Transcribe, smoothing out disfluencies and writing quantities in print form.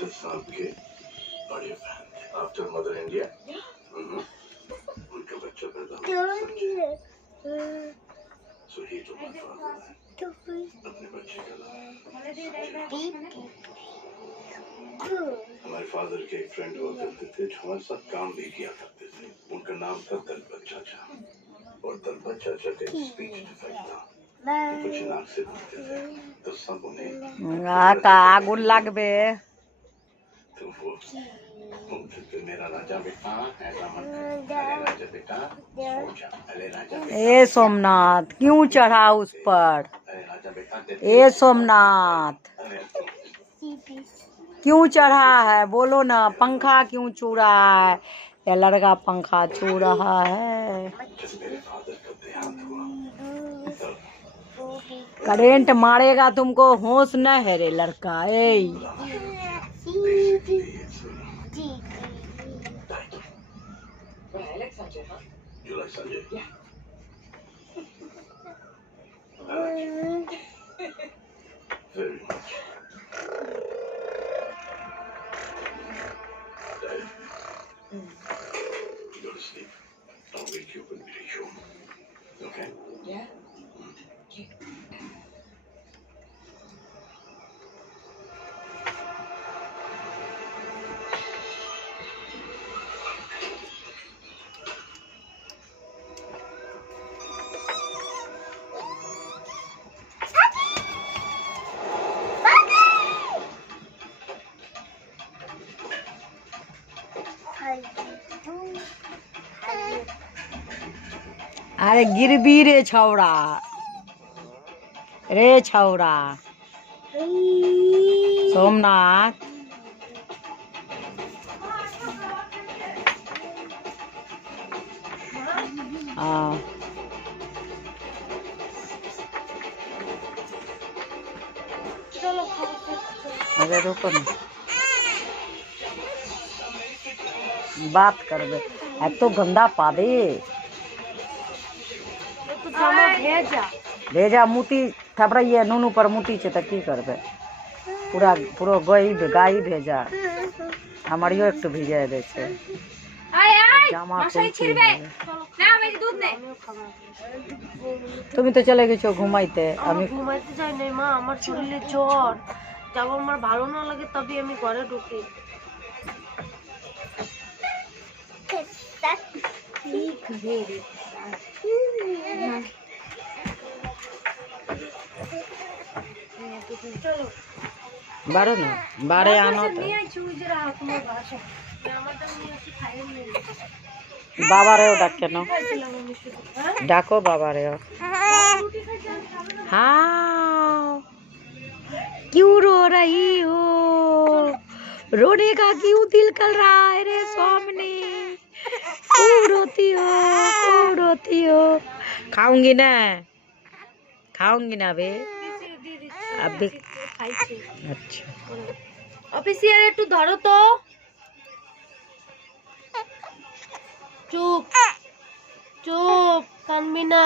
तो सांप के बड़े फैन थे आफ्टर मदर इंडिया। उनका बच्चा पैदा हुआ सो ही तो अपने बच्चे का नाम हमारे फादर के एक फ्रेंड हुआ करते थे जो हमारे साथ काम भी किया करते थे। उनका नाम था दलपत चाचा और दलपत चाचा का स्पीच डिफेक्ट था। कुछ नाक से बोलते थे तो सब उन्हें आगुन लागबे तो वो मेरा राजा बेटा ऐसा मत कर। अरे राजा बेटा सो जा। अरे राजा बेटा ए सोमनाथ क्यों चढ़ा उस पर? अरे राजा बेटा ए सोमनाथ क्यों चढ़ा है? बोलो ना, पंखा क्यों छू रहा है? ये लड़का पंखा छू रहा है। जब मेरे फादर का देहांत हुआ करेंट मारेगा तुमको, होश न है रे लड़का। ए You like Sanjay? Yeah. Very much. Dad, go to sleep. I'll wake you up and reach home. Okay? Yeah. अरे गिरबी रे छौड़ा, रे छौड़ा सोमनाथ। हाँ अरे रुको ना, बात करबे। अब तो गंदा पा दे भेजा मुटी थपड़िए नूनू पर मुटी छे त की करबे। पूरा पूरा गाय भेजा हमारियो एक भिजा दे छे জামা তুমি তো চলে গেছো ঘুমাইতে। আমি ঘুমাইতে যাই নাই মা, আমার শরীরে জ্বর। যাব আমার ভালো না লাগে তবে আমি ঘরে ঢুকি। बारो ना बारे आनो तो बाबा रे डाक के ना डाको बाबा रे। हाँ क्यों रो रही हो? रोने का क्यों दिल कर रहा है रे स्वामी? क्यों रोती हो? क्यों रोती हो? खाऊंगी ना, खाऊंगी ना बे अभी। अच्छा অফিসিয়াল একটু ধরো তো। চুপ চুপ, কানবি না।